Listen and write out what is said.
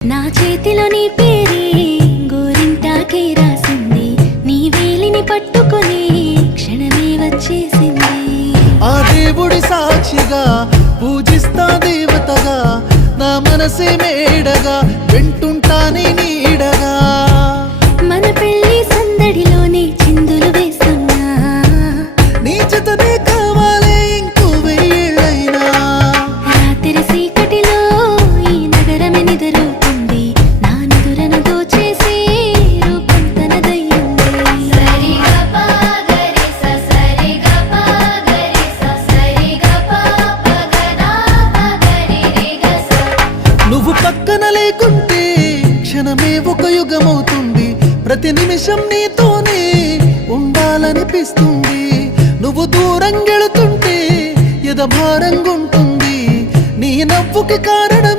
నా చేతిలో నీ పేరే గోరింటాకే రాసింది, నీ వేలిని పట్టుకొని క్షణమే వచ్చేసింది. ఆ దేవుడి సాక్షిగా పూజిస్తా దేవతగా, నా మనసే మేడగా వింటుంటానే నీడగా. మన పెళ్లి సందడిలోనే చిందులు వేస్తున్నా, నీ జతనే కావాలే ఇంకో వెయ్యేళ్ళైనా. రాత్రి చీకటిలో ఈ నగరమే నిద్రపోతుంది, నా నిదురను దోచేసి రూపం తనదయ్యింది. నువ్వు పక్కన లేకుంటే క్షణమే ఒక యుగమవుతుంది, ప్రతి నిమిషం నీతోనే ఉండాలనిపిస్తుంది. నువ్వు దూరం గెళుతుంటే ఎద భారంగుంటుంది, నీ నవ్వుకి కారణం